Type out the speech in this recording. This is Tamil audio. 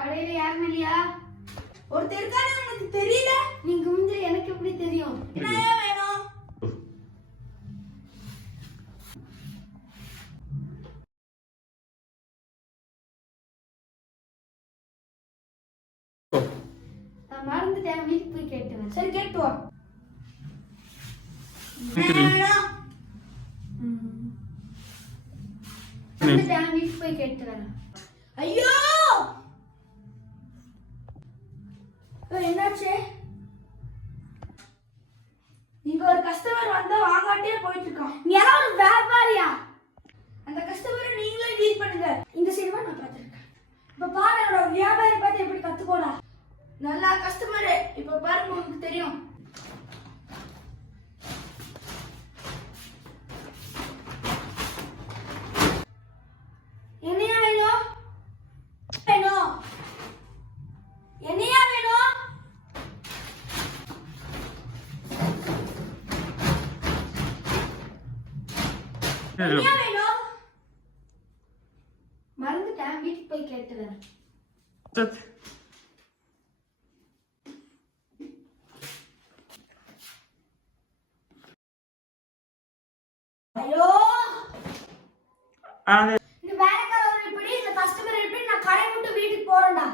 கடையில யாரும் இல்லையா? ஒருத்தர் இருக்கானே, உனக்கு தெரியல? நீங்க முந்தி எனக்கு எப்படி தெரியும்? என்னையா வேணும்? நான் மறந்துட்டேன், வீட்டுக்கு போய் கேட்டு வரேன். சரி கேட்டு வா. மறந்துட்டேன், வீட்டுக்கு போய் கேட்டு வரேன். ஐயோ என்னாச்சு? இங்க ஒரு கஸ்டமர் வந்தா வாங்காட்டியே போயிட்டு இருக்கான். நீ யாரும் ஒரு வியாபாரியா? அந்த கஸ்டமரை நீங்களே டீல் பண்ணுங்க. இந்த சைடு வா, நான் பார்த்துருக்கேன். இப்ப பாரு, என்னோட வியாபாரி பார்த்து எப்படி கத்துக்கோடா. நல்லா கஸ்டமரு, இப்ப பாருங்க, உங்களுக்கு தெரியும். என்னையா வேணும்? வேணும் என்னையா வேணும்? என்னையா வேணும்? மறந்துட்டேன், வீட்டுக்கு போய் கேட்டு வரேன். ஐயோ அது இந்த வேலைக்காரர் இப்படி, இந்த கஸ்டமர் இப்படி, நான் கடை விட்டு வீட்டுக்கு போறேன்டா.